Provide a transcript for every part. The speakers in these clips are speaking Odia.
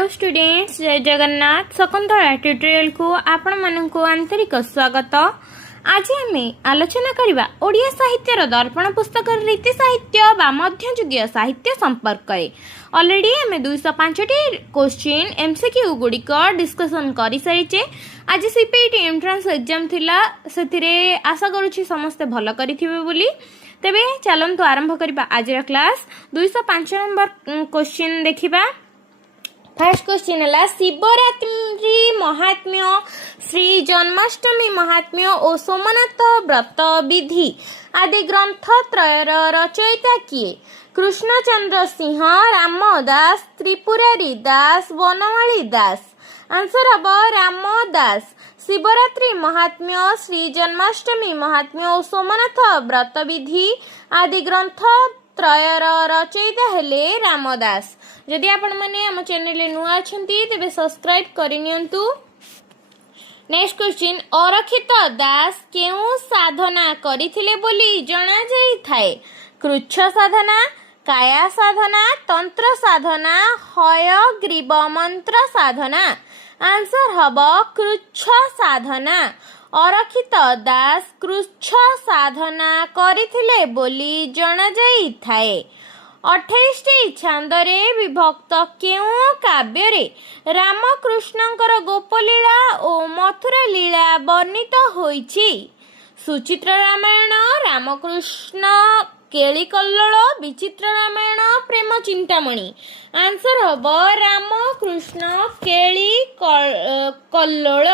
हेलो स्टूडेंट्स, जय जगन्नाथ। शकुंतला ट्यूटोरियल को आपण मानकु आंतरिक स्वागत। आज आम आलोचना करबा ओडिया साहित्यर दर्पण पुस्तक रीति साहित्य बा मध्ययुगीय साहित्य संपर्क में। ऑलरेडी आम 205 क्वेश्चन एमसीक्यू गुड़िक डिस्कसन कर सारीचे। आज सीपीटी एंट्रांस एग्जाम थिला, सेतिरे आशा करूछि समस्ते भल करिथिबे बोली। तेबे चलंतु आरंभ करबा आज क्लास। 205 नंबर क्वेश्चन देखिबा। फर्स्ट क्वेश्चन है शिवरात्रि महात्म्य, श्री जन्माष्टमी महात्म्य और सोमनाथ व्रत विधि आदि ग्रंथ त्रयर रचयिता किए? कृष्णचंद्र सिंह, रामदास, त्रिपुरारी दास, वनमाली दास। आंसर हम रामदास। शिवरात्रि महात्म्य, श्री जन्माष्टमी महात्म्य और सोमनाथ व्रत विधि आदि ग्रंथ त्रयर रचयिता हेले रामदास। जदि आपण माने हम चैनल नुआ अछंती तेबे सब्सक्राइब करिनियंतु। नेक्स्ट क्वेश्चन, अरक्षित दास केउ साधना करिथिले बोली जणा जाई थाए? कृच्छ साधना, काया साधना, तंत्र साधना, हयग्रीव मंत्र साधना। आंसर हब कृच्छ साधना। अरक्षित दास कृच्छ साधना करिथिले बोली जणा जाई थाए। 28 छांदरे विभक्त केउ काव्य रामकृष्णंकर गोपलीला और मथुरा लीला वर्णित होईछि? सुचित्र रामायण, रामकृष्ण केली कल्लोळ, विचित्र रामायण, प्रेम चिंतामणि। आंसर हब रामकृष्ण केली कल्लोळ।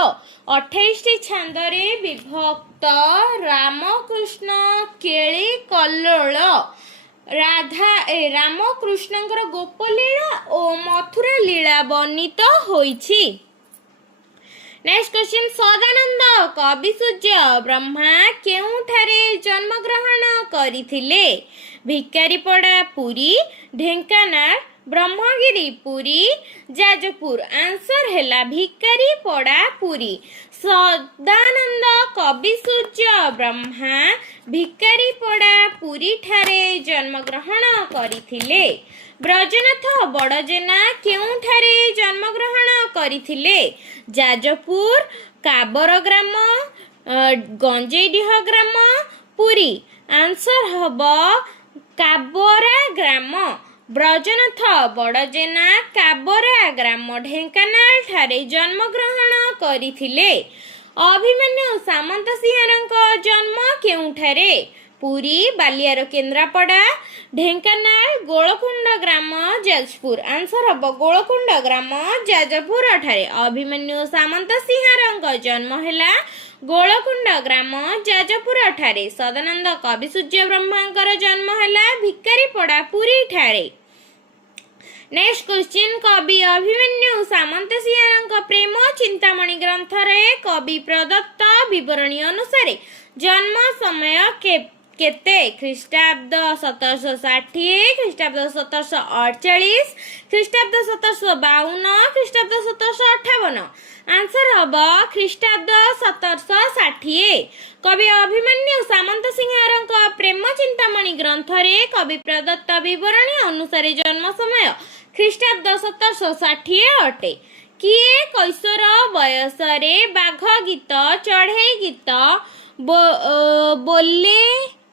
28 छांदरे विभक्त रामकृष्ण केली कल्लोळ रामकृष्णंकर गोपलीला और मथुरा लीला वर्णित होईछि। नेक्स्ट क्वेश्चन, सदानंद कवि सूर्य ब्रह्मा केउठारे जन्म ग्रहण करिथिले? भिकारीपड़ा पुरी, ढेंकानाल, ब्रह्मगिरी पुरी, जाजपुर। आंसर हैला भिकारीपड़ा पुरी। सदानंद कवि सूर्य ब्रह्मा भिकारीपड़ा पुरी ठारे जन्म ग्रहण करिथिले। ब्रजनाथ बड़जेना केउठारे जन्म ग्रहण करिथिले? जाजपुर, काबर ग्राम, गंजेडीह ग्राम, पुरी। आंसर हब काबरा ग्राम। ब्रजनाथ बड़जेना काबरा ग्राम ढेंकानाल ठारे जन्म ग्रहण करिथिले। अभिमन्यु सामंत सिंहारଙ୍କ जन्म केउठारे? पुरी, बालियार केन्द्रापड़ा, ढेंकानाल, गोलकुंड ग्राम, जाजपुर। आंसर हब गोलकुंड ग्राम जाजपुर ठारे अभिमन्यु सामंत सिंहारଙ୍କ जन्म हैला गोलकुंड ग्राम जाजपुर ठारे। सदानंद कवि सूर्य ब्रह्मांकर जन्म हैला भिकारीपड़ा पुरी ठारे। नेक्स्ट क्वेश्चन, कवि अभिमन्यु सामंत सिंहारଙ୍କ प्रेम चिंतामणि ग्रंथ रे कवि प्रदत्त विवरणी अनुसार जन्म समय केते? ख्रीष्टाब्द 1760, ख्रीष्टाब्द 1748, ख्रीष्टाब्द 1752, ख्रीष्टाब्द 1758। आंसर हब ख्रीष्टाब्द 1760। कवि अभिमन्यु सामंत सिंहारଙ୍କ प्रेम चिंतामणि ग्रंथ रे कवि प्रदत्त विवरणी अनुसार जन्म समय ख्रीष्टाब्द 1760 अटे। किए कैशोर बयस रे बाघ गीत, चढ़ई गीत, बोले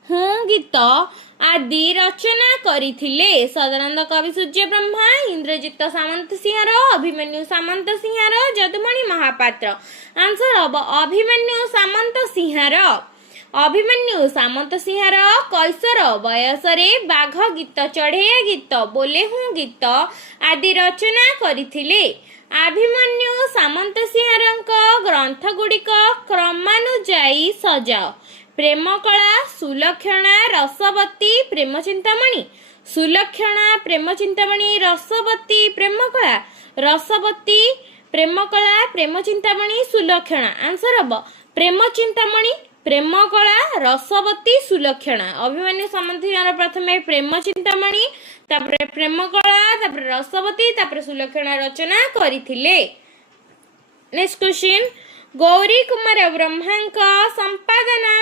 हूँ गीत आदि रचना करिथिले? सदानंद कवि सूर्य ब्रह्मा, इंद्रजित सामंत सिंहार, अभिमन्यु सामंत सिंहार, जदुमणि महापात्र। आंसर हब अभिमन्यु सामंत सिंहार। अभिमन्यु सामंत सिंहार कैशोर बयस रे बाघ गीत, चढ़ैया गीत, बोले हूँ गीत आदि रचना करिथिले। अभिमन्यु सामंत सिंहारଙ୍କ ग्रंथ गुड़िक क्रमानुजायी सजाओ। प्रेमकला, सुलक्षणा, रसवती, प्रेम चिंतामणि। सुलक्षणा, प्रेम चिंतामणि, रसवती, प्रेमकला, रसवती, प्रेमकला, प्रेम चिंतामणि, सुलक्षणा। आंसर हब प्रेम चिंतामणि, प्रेमकला, रसवती, सुलक्षणा। अभिमन्यु सामंत सिंहार प्रथमे प्रेम चिंतामणि, तापरे प्रेमकला, तापरे रसवती, तापरे सुलक्षणा रचना करिथिले। नेक्स्ट क्वेश्चन, गौरी कुमार ब्रह्मांक संपादना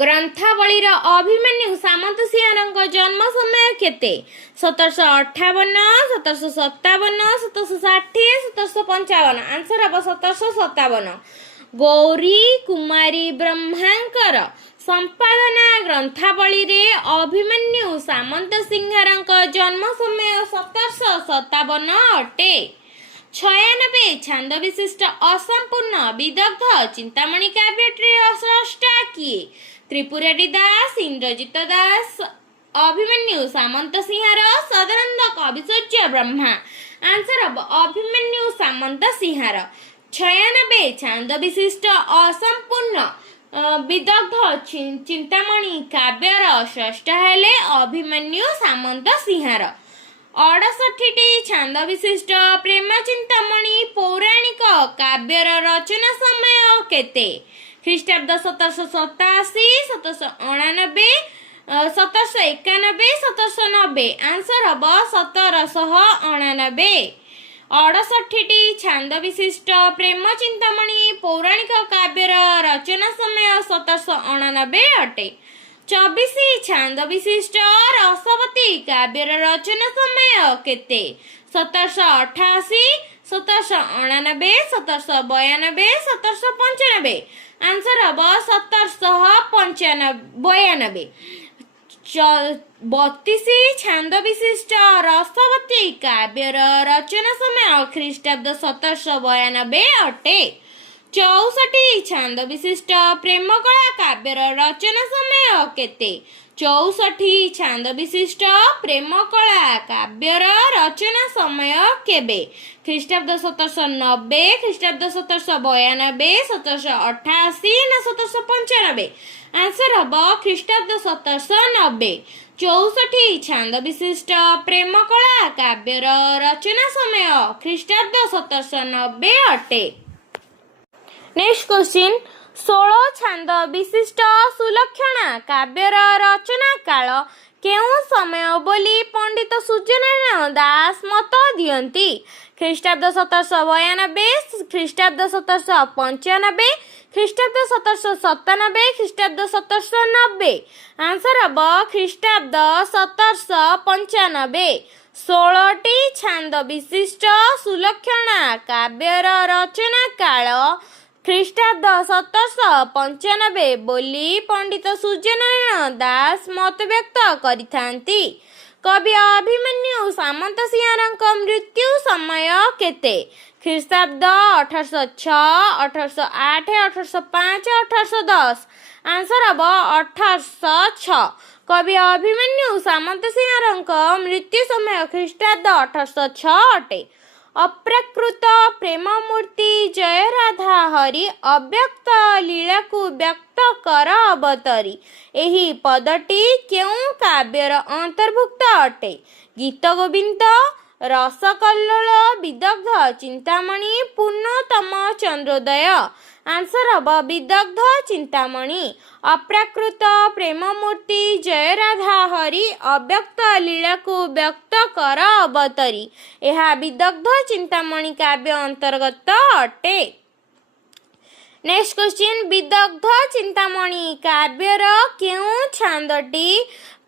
ଗ୍ରନ୍ଥାବଳୀର ଅଭିମନ୍ୟୁ ସାମନ୍ତସିଂହାର ଜନ୍ମ ସମୟ କେତେ? 1758, 1757, 1760, 1755। ଆନ୍ସର ହେବ 1757। ଗୌରୀ କୁମାରୀ ବ୍ରହ୍ମାଙ୍କର ସମ୍ପାଦନା ଗ୍ରନ୍ଥାବଳୀରେ ଅଭିମନ୍ୟୁ ସାମନ୍ତସିଂହାରଙ୍କ ଜନ୍ମ ସମୟ 1757 ଅଟେ। 96 ଛାନ୍ଦ ବିଶିଷ୍ଟ ଅସମ୍ପୂର୍ଣ୍ଣ ବିଦଗ୍ଧ ଚିନ୍ତାମଣି କାବ୍ୟଟିର ସ୍ରଷ୍ଟା କିଏ? ତ୍ରିପୁରାରୀ ଦାସ, ଇନ୍ଦ୍ରଜିତ ଦାସ, ଅଭିମନ୍ୟୁ ସାମନ୍ତସିଂହାର, ସଦାନନ୍ଦ କବିସୂର୍ଯ୍ୟ ବ୍ରହ୍ମା। ଆନ୍ସର ହେବ ଅଭିମନ୍ୟୁ ସାମନ୍ତସିଂହାର। 96 ଛାନ୍ଦ ବିଶିଷ୍ଟ ଅସମ୍ପୂର୍ଣ୍ଣ ବିଦଗ୍ଧ ଚିନ୍ତାମଣି କାବ୍ୟର ସ୍ରଷ୍ଟା ହେଲେ ଅଭିମନ୍ୟୁ ସାମନ୍ତସିଂହାର। 68ଟି ଛାନ୍ଦ ବିଶିଷ୍ଟ ପ୍ରେମ ଚିନ୍ତାମଣି ପୌରାଣିକ କାବ୍ୟର ରଚନା ସମୟ କେତେ? ଖ୍ରୀଷ୍ଟାବ୍ଦ 1787, 1789, 1791, 1790। ଆନ୍ସର ହେବ 1789। 68ଟି ଛାନ୍ଦ ବିଶିଷ୍ଟ ପ୍ରେମ ଚିନ୍ତାମଣି ପୌରାଣିକ କାବ୍ୟର ରଚନା ସମୟ 1789 ଅଟେ। 24 ଛାନ୍ଦ ବିଶିଷ୍ଟ ରସବତୀ କାବ୍ୟର ରଚନା ସମୟ କେତେ? 1788, 1789, 1792, 1795। ଆନ୍ସର ହେବ 1792। 32 ଛାନ୍ଦ ବିଶିଷ୍ଟ ରସବତୀ କାବ୍ୟର ରଚନା ସମୟ ଖ୍ରୀଷ୍ଟାବ୍ଦ 1792 ଅଟେ। 64 ଛାନ୍ଦ ବିଶିଷ୍ଟ ପ୍ରେମକଳା କାବ୍ୟର ରଚନା ସମୟ କେତେ? 64 ଛାନ୍ଦ ବିଶିଷ୍ଟ ପ୍ରେମକଳା କାବ୍ୟର ରଚନା ସମୟ କେବେ? ଖ୍ରୀଷ୍ଟାବ୍ଦ 1790, ଖ୍ରୀଷ୍ଟାବ୍ଦ 1792, 1788 ନା 1795? ଆନ୍ସର ହେବ ଖ୍ରୀଷ୍ଟାବ୍ଦ 1790। 64 ଛାନ୍ଦ ବିଶିଷ୍ଟ ପ୍ରେମକଳା କାବ୍ୟର ରଚନା ସମୟ ଖ୍ରୀଷ୍ଟାବ୍ଦ 1790 ଅଟେ। ନେକ୍ସଟ କ୍ୱେଶ୍ଚିନ୍, 16 ଛାନ୍ଦ ବିଶିଷ୍ଟ ସୁଲକ୍ଷଣା କାବ୍ୟର ରଚନା କାଳ କେଉଁ ସମୟ ବୋଲି ପଣ୍ଡିତ ସୂର୍ଯ୍ୟନାରାୟଣ ଦାସ ମତ ଦିଅନ୍ତି? ଖ୍ରୀଷ୍ଟାବ୍ଦ 1792, ଖ୍ରୀଷ୍ଟାବ୍ଦ 1795, ଖ୍ରୀଷ୍ଟାବ୍ଦ 1797, ଖ୍ରୀଷ୍ଟାବ୍ଦ 1790। ଆନ୍ସର ହେବ ଖ୍ରୀଷ୍ଟାବ୍ଦ 1795। 16ଟି ଛାନ୍ଦ ବିଶିଷ୍ଟ ସୁଲକ୍ଷଣା କାବ୍ୟର ରଚନା କାଳ ଖ୍ରୀଷ୍ଟାବ୍ଦ 1795 ବୋଲି ପଣ୍ଡିତ ସୂର୍ଯ୍ୟନାରାୟଣ ଦାସ ମତବ୍ୟକ୍ତ କରିଥାନ୍ତି। କବି ଅଭିମନ୍ୟୁ ସାମନ୍ତସିଂହାରଙ୍କ ମୃତ୍ୟୁ ସମୟ କେତେ? ଖ୍ରୀଷ୍ଟାବ୍ଦ 1806, 1808, 1805, 1810। ଆନ୍ସର ହେବ 1806। କବି ଅଭିମନ୍ୟୁ ସାମନ୍ତସିଂହାରଙ୍କ ମୃତ୍ୟୁ ସମୟ ଖ୍ରୀଷ୍ଟାବ୍ଦ 1806 ଅଟେ। ଅପ୍ରାକୃତ ପ୍ରେମ ମୂର୍ତ୍ତି ଜୟ ରାଧା ହରି ଅବ୍ୟକ୍ତ ଲୀଳାକୁ ବ୍ୟକ୍ତ କର ଅବତରି। ଏହି ପଦଟି କେଉଁ କାବ୍ୟର ଅନ୍ତର୍ଭୁକ୍ତ ଅଟେ? ଗୀତ ଗୋବିନ୍ଦ, ରସକଲ୍ଲୋଳ, ବିଦଗ୍ଧ ଚିନ୍ତାମଣି, ପୂର୍ଣ୍ଣତମ ଚନ୍ଦ୍ରୋଦୟ। ଆନ୍ସର ହେବ ବିଦଗ୍ଧ ଚିନ୍ତାମଣି। ଅପ୍ରାକୃତ ପ୍ରେମ ମୂର୍ତ୍ତି ଜୟ ରାଧା ହରି ଅବ୍ୟକ୍ତ ଲୀଳାକୁ ବ୍ୟକ୍ତ କର ଅବତରି। ଏହା ବିଦଗ୍ଧ ଚିନ୍ତାମଣି କାବ୍ୟ ଅନ୍ତର୍ଗତ ଅଟେ। ନେକ୍ସଟ କ୍ୱେଶ୍ଚିନ୍, ବିଦଗ୍ଧ ଚିନ୍ତାମଣି କାବ୍ୟର କେଉଁ ଛାନ୍ଦଟି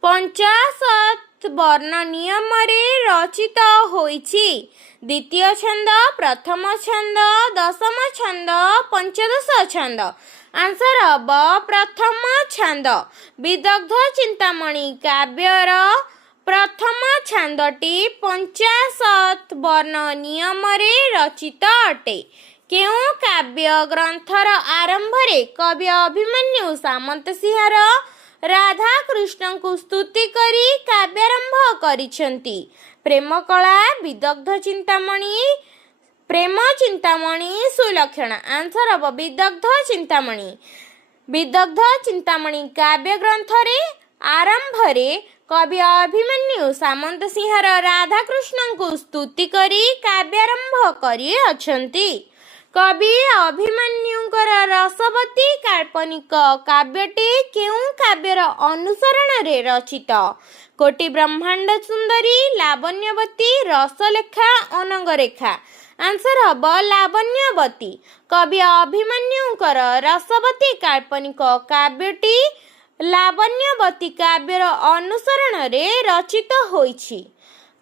50 ବର୍ଣ୍ଣ ନିୟମରେ ରଚିତ ହୋଇଛି? ଦ୍ୱିତୀୟ ଛାନ୍ଦ, ପ୍ରଥମ ଛାନ୍ଦ, ଦଶମ ଛାନ୍ଦ, ପଞ୍ଚଦଶ ଛାନ୍ଦ। ଆନ୍ସର ହେବ ପ୍ରଥମ ଛାନ୍ଦ। ବିଦଗ୍ଧ ଚିନ୍ତାମଣି କାବ୍ୟର ପ୍ରଥମ ଛାନ୍ଦଟି 50 ବର୍ଣ୍ଣ ନିୟମରେ ରଚିତ ଅଟେ। କେଉଁ କାବ୍ୟ ଗ୍ରନ୍ଥର ଆରମ୍ଭରେ କବି ଅଭିମନ୍ୟୁ ସାମନ୍ତସିଂହାର ରାଧାକୃଷ୍ଣଙ୍କୁ ସ୍ତୁତି କରି କାବ୍ୟାରମ୍ଭ କରିଛନ୍ତି? ପ୍ରେମକଳା, ବିଦଗ୍ଧ ଚିନ୍ତାମଣି, ପ୍ରେମ ଚିନ୍ତାମଣି, ସୁଲକ୍ଷଣା। ଆନ୍ସର ହେବ ବିଦଗ୍ଧ ଚିନ୍ତାମଣି। ବିଦଗ୍ଧ ଚିନ୍ତାମଣି କାବ୍ୟ ଗ୍ରନ୍ଥରେ ଆରମ୍ଭରେ କବି ଅଭିମନ୍ୟୁ ସାମନ୍ତସିଂହାର ରାଧାକୃଷ୍ଣଙ୍କୁ ସ୍ତୁତି କରି କାବ୍ୟାରମ୍ଭ କରିଅଛନ୍ତି। କବି ଅଭିମନ୍ୟୁଙ୍କର ରସବତୀ କାଳ୍ପନିକ କାବ୍ୟଟି କେଉଁ କାବ୍ୟର ଅନୁସରଣରେ ରଚିତ? କୋଟି ବ୍ରହ୍ମାଣ୍ଡ ସୁନ୍ଦରୀ, ଲାବଣ୍ୟବତୀ, ରସଲେଖା, ଅନଙ୍ଗରେଖା। ଆନ୍ସର ହେବ ଲାବଣ୍ୟବତୀ। କବି ଅଭିମନ୍ୟୁଙ୍କର ରସବତୀ କାଳ୍ପନିକ କାବ୍ୟଟି ଲାବଣ୍ୟବତୀ କାବ୍ୟର ଅନୁସରଣରେ ରଚିତ ହୋଇଛି।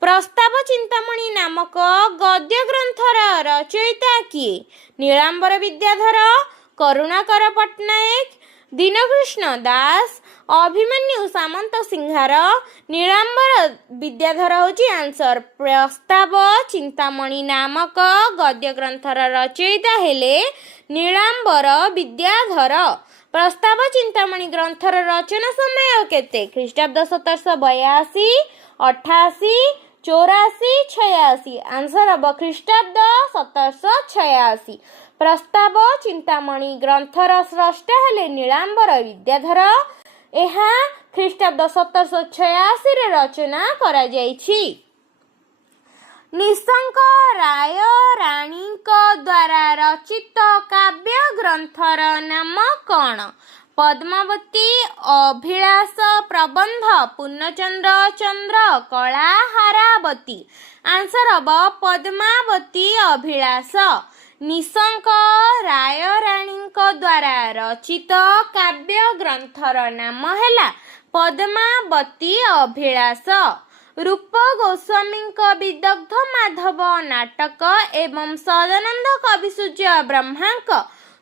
ପ୍ରସ୍ତାବ ଚିନ୍ତାମଣି ନାମକ ଗଦ୍ୟ ଗ୍ରନ୍ଥର ରଚୟିତା କିଏ? ନୀଳାମ୍ବର ବିଦ୍ୟାଧର, କରୁଣାକର ପଟ୍ଟନାୟକ, ଦୀନକୃଷ୍ଣ ଦାସ, ଅଭିମନ୍ୟୁ ସାମନ୍ତ ସିଂହାର। ନୀଳାମ୍ବର ବିଦ୍ୟାଧର ହେଉଛି ଆନ୍ସର। ପ୍ରସ୍ତାବ ଚିନ୍ତାମଣି ନାମକ ଗଦ୍ୟ ଗ୍ରନ୍ଥର ରଚୟିତା ହେଲେ ନୀଳାମ୍ବର ବିଦ୍ୟାଧର। ପ୍ରସ୍ତାବ ଚିନ୍ତାମଣି ଗ୍ରନ୍ଥର ରଚନା ସମୟ କେତେ? ଖ୍ରୀଷ୍ଟାବ୍ଦ 1782, 88, 84, 86। ଆନ୍ସର ହେବ ଖ୍ରୀଷ୍ଟାବ୍ଦ 1786। ପ୍ରସ୍ତାବ ଚିନ୍ତାମଣି ଗ୍ରନ୍ଥର ସ୍ରଷ୍ଟା ହେଲେ ନୀଳାମ୍ବର ବିଦ୍ୟାଧର। ଏହା ଖ୍ରୀଷ୍ଟାବ୍ଦ 1786ରେ ରଚନା କରାଯାଇଛି। ନିଶଙ୍କ ରାୟରାଣୀଙ୍କ ଦ୍ୱାରା ରଚିତ କାବ୍ୟ ଗ୍ରନ୍ଥର ନାମ କ'ଣ? ପଦ୍ମାବତୀ, ଅଭିଳାଷ ପ୍ରବନ୍ଧ, ପୂର୍ଣ୍ଣଚନ୍ଦ୍ର ଚନ୍ଦ୍ର କଳା, ହାରାବତୀ। ଆନ୍ସର ହେବ ପଦ୍ମାବତୀ ଅଭିଳାଷ। ନିଶଙ୍କ ରାୟରାଣୀଙ୍କ ଦ୍ୱାରା ରଚିତ କାବ୍ୟ ଗ୍ରନ୍ଥର ନାମ ହେଲା ପଦ୍ମାବତୀ ଅଭିଳାଷ। ରୂପ ଗୋସ୍ୱାମୀଙ୍କ ବିଦଗ୍ଧ ମାଧବ ନାଟକ ଏବଂ ସଦାନନ୍ଦ କବିସୂର୍ଯ୍ୟ ବ୍ରହ୍ମାଙ୍କ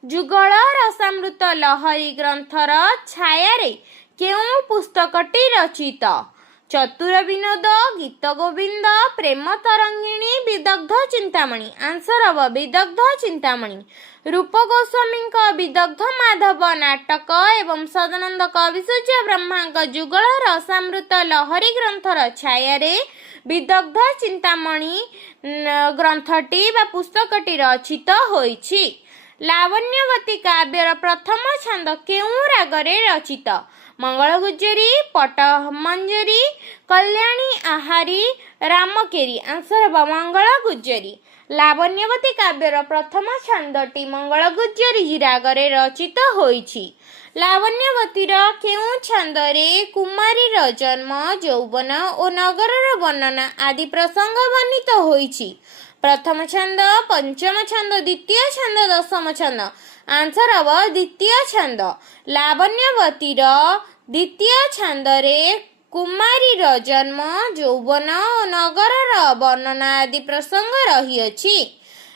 ଯୁଗଳ ରସାମୃତ ଲହରୀ ଗ୍ରନ୍ଥର ଛାୟାରେ କେଉଁ ପୁସ୍ତକଟି ରଚିତ? ଚତୁର ବିନୋଦ, ଗୀତ ଗୋବିନ୍ଦ, ପ୍ରେମ ତରଙ୍ଗିଣୀ, ବିଦଗ୍ଧ ଚିନ୍ତାମଣି। ଆନ୍ସର ହେବ ବିଦଗ୍ଧ ଚିନ୍ତାମଣି। ରୂପ ଗୋସ୍ୱାମୀଙ୍କ ବିଦଗ୍ଧ ମାଧବ ନାଟକ ଏବଂ ସଦାନନ୍ଦ କବିସୂର୍ଯ୍ୟ ବ୍ରହ୍ମାଙ୍କ ଯୁଗଳ ରସାମୃତ ଲହରୀ ଗ୍ରନ୍ଥର ଛାୟାରେ ବିଦଗ୍ଧ ଚିନ୍ତାମଣି ଗ୍ରନ୍ଥଟି ବା ପୁସ୍ତକଟି ରଚିତ ହୋଇଛି। ଲାବଣ୍ୟବତୀ କାବ୍ୟର ପ୍ରଥମ ଛାନ୍ଦ କେଉଁ ରାଗରେ ରଚିତ? ମଙ୍ଗଳଗୁଜ୍ଜରୀ, ପଟ୍ଟମଞ୍ଜରୀ, କଲ୍ୟାଣୀ ଆହାରୀ, ରାମକେରି। ଆନ୍ସର ହେବ ମଙ୍ଗଳଗୁଜ୍ଜରୀ। ଲାବଣ୍ୟବତୀ କାବ୍ୟର ପ୍ରଥମ ଛାନ୍ଦଟି ମଙ୍ଗଳଗୁଜ୍ଜରୀ ରାଗରେ ରଚିତ ହୋଇଛି। ଲାବଣ୍ୟବତୀର କେଉଁ ଛାନ୍ଦରେ କୁମାରୀର ଜନ୍ମ, ଯୌବନ ଓ ନଗରର ବର୍ଣ୍ଣନା ଆଦି ପ୍ରସଙ୍ଗ ବର୍ଣ୍ଣିତ ହୋଇଛି? ପ୍ରଥମ ଛାନ୍ଦ, ପଞ୍ଚମ ଛାନ୍ଦ, ଦ୍ୱିତୀୟ ଛାନ୍ଦ, ଦଶମ ଛାନ୍ଦ। ଆନ୍ସର ହେବ ଦ୍ୱିତୀୟ ଛାନ୍ଦ। ଲାବଣ୍ୟବତୀର ଦ୍ୱିତୀୟ ଛାନ୍ଦରେ କୁମାରୀର ଜନ୍ମ, ଯୌବନ ଓ ନଗରର ବର୍ଣ୍ଣନା ଆଦି ପ୍ରସଙ୍ଗ ରହିଅଛି।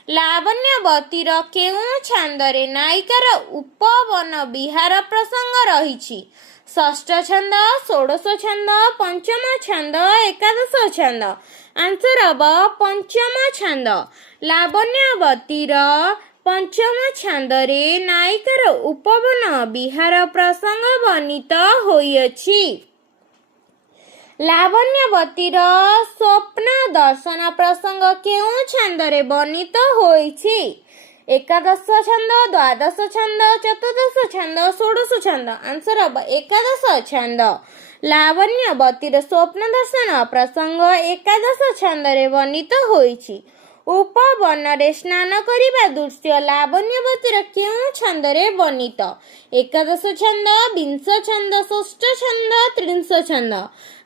ଲାବଣ୍ୟବତୀର କେଉଁ ଛାନ୍ଦରେ ନାୟିକାର ଉପବନ ବିହାର ପ୍ରସଙ୍ଗ ରହିଛି? ଷଷ୍ଠ ଛାନ୍ଦ, ଷୋଡ଼ଶ ଛାନ୍ଦ, ପଞ୍ଚମ ଛାନ୍ଦ, ଏକାଦଶ ଛାନ୍ଦ। ଆନ୍ସର ହେବ ପଞ୍ଚମ ଛାନ୍ଦ। ଲାବଣ୍ୟବତୀର ପଞ୍ଚମ ଛାନ୍ଦରେ ନାୟିକାର ଉପବନ ବିହାର ପ୍ରସଙ୍ଗ ବର୍ଣ୍ଣିତ ହୋଇଅଛି। ଲାବଣ୍ୟବତୀର ସ୍ୱପ୍ନ ଦର୍ଶନ ପ୍ରସଙ୍ଗ କେଉଁ ଛାନ୍ଦରେ ବର୍ଣ୍ଣିତ ହୋଇଛି? ଏକାଦଶ ଛାନ୍ଦ, ଦ୍ୱାଦଶ ଛାନ୍ଦ, ଚତୁର୍ଦ୍ଦଶ ଛାନ୍ଦ, ଷୋଡ଼ଶ ଛାନ୍ଦ। ଆନ୍ସର ହେବ ଏକାଦଶ ଛାନ୍ଦ। ଲାବଣ୍ୟବତୀର ସ୍ୱପ୍ନ ଦର୍ଶନ ପ୍ରସଙ୍ଗ ଏକାଦଶ ଛାନ୍ଦରେ ବର୍ଣ୍ଣିତ ହୋଇଛି। ଉପବନରେ ସ୍ନାନ କରିବା ଦୃଶ୍ୟ ଲାବଣ୍ୟବତୀର କେଉଁ ଛାନ୍ଦରେ ବର୍ଣ୍ଣିତ? ଏକାଦଶ ଛାନ୍ଦ, ବିଂଶ ଛାନ୍ଦ, ଷଷ୍ଠ ଛାନ୍ଦ, ତ୍ରିଂଶ ଛାନ୍ଦ।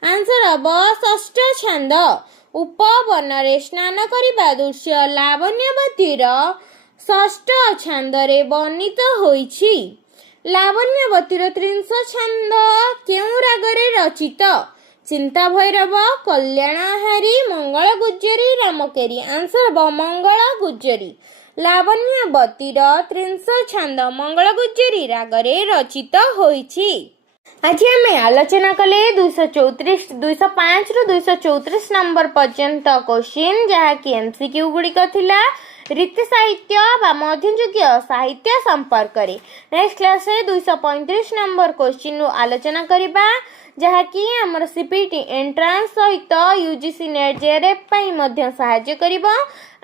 ଆନ୍ସର ହେବ ଷଷ୍ଠ ଛାନ୍ଦ। ଉପବନରେ ସ୍ନାନ କରିବା ଦୃଶ୍ୟ ଲାବଣ୍ୟବତୀର ଷଷ୍ଠ ଛାନ୍ଦରେ ବର୍ଣ୍ଣିତ ହୋଇଛି। ଲାବଣ୍ୟବତୀର ତ୍ରିଂଶ ଛାନ୍ଦ କେଉଁ ରାଗରେ ରଚିତ? ଚିନ୍ତା ଭୈରବ, କଲ୍ୟାଣହାରୀ, ମଙ୍ଗଳଗୁଜ୍ଜରୀ, ରାମକେରି। ଆନ୍ସର ହେବ ମଙ୍ଗଳଗୁଜ୍ଜରୀ। ଲାବଣ୍ୟବତୀର ତ୍ରିଂଶ ଛାନ୍ଦ ମଙ୍ଗଳଗୁଜ୍ଜରୀ ରାଗରେ ରଚିତ ହୋଇଛି। ଆଜି ଆମେ ଆଲୋଚନା କଲେ 205ରୁ 234 ନମ୍ବର ପର୍ଯ୍ୟନ୍ତ କ୍ୱେଶ୍ଚିନ୍, ଯାହାକି MCQ ଗୁଡ଼ିକ ଥିଲା ରୀତି ସାହିତ୍ୟ ବା ମଧ୍ୟଯୁଗୀୟ ସାହିତ୍ୟ ସମ୍ପର୍କରେ। ନେକ୍ସଟ କ୍ଲାସରେ 235 ନମ୍ବର କ୍ୱେଶ୍ଚିନ୍ରୁ ଆଲୋଚନା କରିବା, ଯାହାକି ଆମର CPT ଏଣ୍ଟ୍ରାନ୍ସ ସହିତ UGC ନେଟ୍ JRF ପାଇଁ ମଧ୍ୟ ସାହାଯ୍ୟ କରିବ।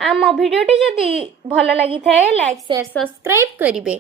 ଆମ ଭିଡ଼ିଓଟି ଯଦି ଭଲ ଲାଗିଥାଏ ଲାଇକ୍, ସେୟାର, ସବସ୍କ୍ରାଇବ୍ କରିବେ।